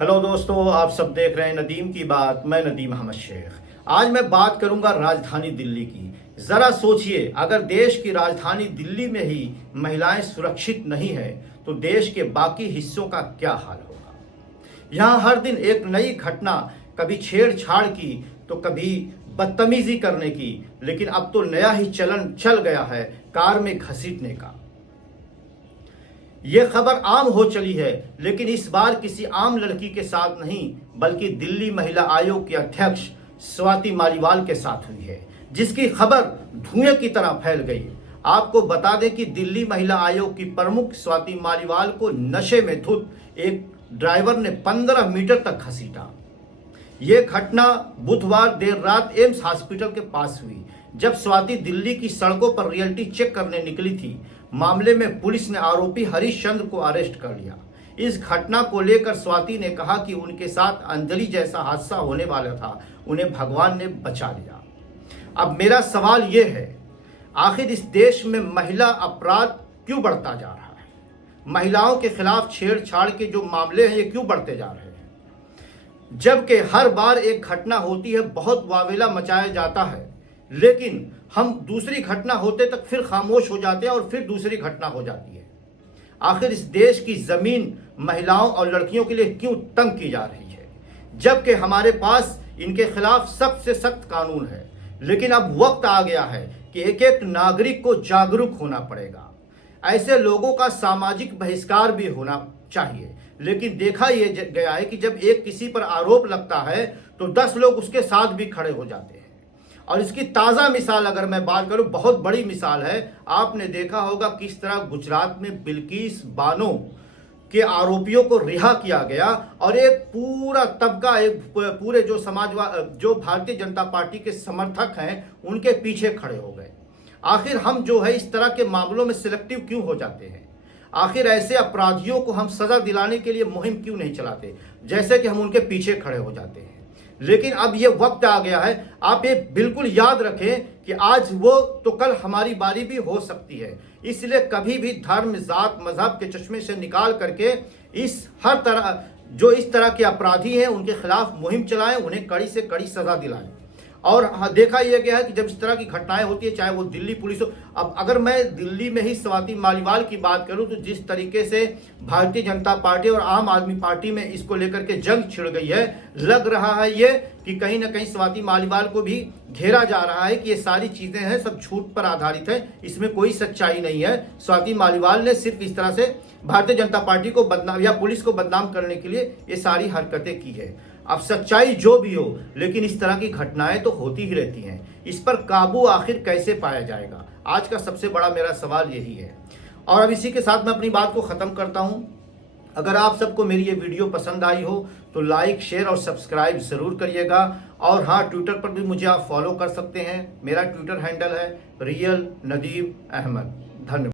Hello दोस्तों, आप सब देख रहे हैं नदीम की बात। मैं नदीम अहमद शेख। आज मैं बात करूंगा राजधानी दिल्ली की। जरा सोचिए, अगर देश की राजधानी दिल्ली में ही महिलाएं सुरक्षित नहीं है तो देश के बाकी हिस्सों का क्या हाल होगा। यहाँ हर दिन एक नई घटना, कभी छेड़छाड़ की तो कभी बदतमीजी करने की, लेकिन अब तो नया ही चलन चल गया है कार में घसीटने का। ये खबर आम हो चली है, लेकिन इस बार किसी आम लड़की के साथ नहीं बल्कि दिल्ली महिला आयोग की अध्यक्ष स्वाति मालीवाल के साथ हुई है, जिसकी खबर धुएं की तरह फैल गई। आपको बता दें कि दिल्ली महिला आयोग की प्रमुख स्वाति मालीवाल को नशे में धुत एक ड्राइवर ने 15 मीटर तक घसीटा। ये घटना बुधवार देर रात एम्स हॉस्पिटल के पास हुई, जब स्वाति दिल्ली की सड़कों पर रियलिटी चेक करने निकली थी। मामले में पुलिस ने आरोपी हरीश चंद्र को अरेस्ट कर लिया। इस घटना को लेकर स्वाति ने कहा कि उनके साथ अंजलि जैसा हादसा होने वाला था, उन्हें भगवान ने बचा लिया। अब मेरा सवाल ये है, आखिर इस देश में महिला अपराध क्यों बढ़ता जा रहा है? महिलाओं के खिलाफ छेड़छाड़ के जो मामले हैं ये क्यों बढ़ते जा रहे हैं? जबकि हर बार एक घटना होती है, बहुत वावेला मचाया जाता है, लेकिन हम दूसरी घटना होते तक फिर खामोश हो जाते हैं और फिर दूसरी घटना हो जाती है। आखिर इस देश की जमीन महिलाओं और लड़कियों के लिए क्यों तंग की जा रही है, जबकि हमारे पास इनके खिलाफ सख्त से सख्त कानून है। लेकिन अब वक्त आ गया है कि एक एक नागरिक को जागरूक होना पड़ेगा। ऐसे लोगों का सामाजिक बहिष्कार भी होना चाहिए। लेकिन देखा यह गया है कि जब एक किसी पर आरोप लगता है तो 10 लोग उसके साथ भी खड़े हो जाते हैं। और इसकी ताज़ा मिसाल अगर मैं बात करूं, बहुत बड़ी मिसाल है। आपने देखा होगा किस तरह गुजरात में बिल्किस बानो के आरोपियों को रिहा किया गया और एक पूरा तबका, एक पूरे जो भारतीय जनता पार्टी के समर्थक हैं उनके पीछे खड़े हो गए। आखिर हम जो है इस तरह के मामलों में सिलेक्टिव क्यों हो जाते हैं? आखिर ऐसे अपराधियों को हम सजा दिलाने के लिए मुहिम क्यों नहीं चलाते, जैसे कि हम उनके पीछे खड़े हो जाते हैं? लेकिन अब ये वक्त आ गया है। आप ये बिल्कुल याद रखें कि आज वो तो कल हमारी बारी भी हो सकती है। इसलिए कभी भी धर्म, जात, मजहब के चश्मे से निकाल करके इस तरह के अपराधी हैं उनके खिलाफ मुहिम चलाएं, उन्हें कड़ी से कड़ी सजा दिलाएं। और देखा यह गया है कि जब इस तरह की घटनाएं होती है, चाहे वो दिल्ली पुलिस हो। अब अगर मैं दिल्ली में ही स्वाति मालीवाल की बात करूं तो जिस तरीके से भारतीय जनता पार्टी और आम आदमी पार्टी में इसको लेकर के जंग छिड़ गई है, लग रहा है ये कि कहीं ना कहीं स्वाति मालीवाल को भी घेरा जा रहा है कि ये सारी चीजें हैं सब झूठ पर आधारित है, इसमें कोई सच्चाई नहीं है। स्वाति मालीवाल ने सिर्फ इस तरह से भारतीय जनता पार्टी को बदनाम या पुलिस को बदनाम करने के लिए ये सारी हरकतें की है। अब सच्चाई जो भी हो, लेकिन इस तरह की घटनाएं तो होती ही रहती हैं। इस पर काबू आखिर कैसे पाया जाएगा, आज का सबसे बड़ा मेरा सवाल यही है। और अब इसी के साथ मैं अपनी बात को ख़त्म करता हूं। अगर आप सबको मेरी ये वीडियो पसंद आई हो तो लाइक, शेयर और सब्सक्राइब ज़रूर करिएगा। और हाँ, ट्विटर पर भी मुझे आप फॉलो कर सकते हैं। मेरा ट्विटर हैंडल है रियल नदीम अहमद। धन्यवाद।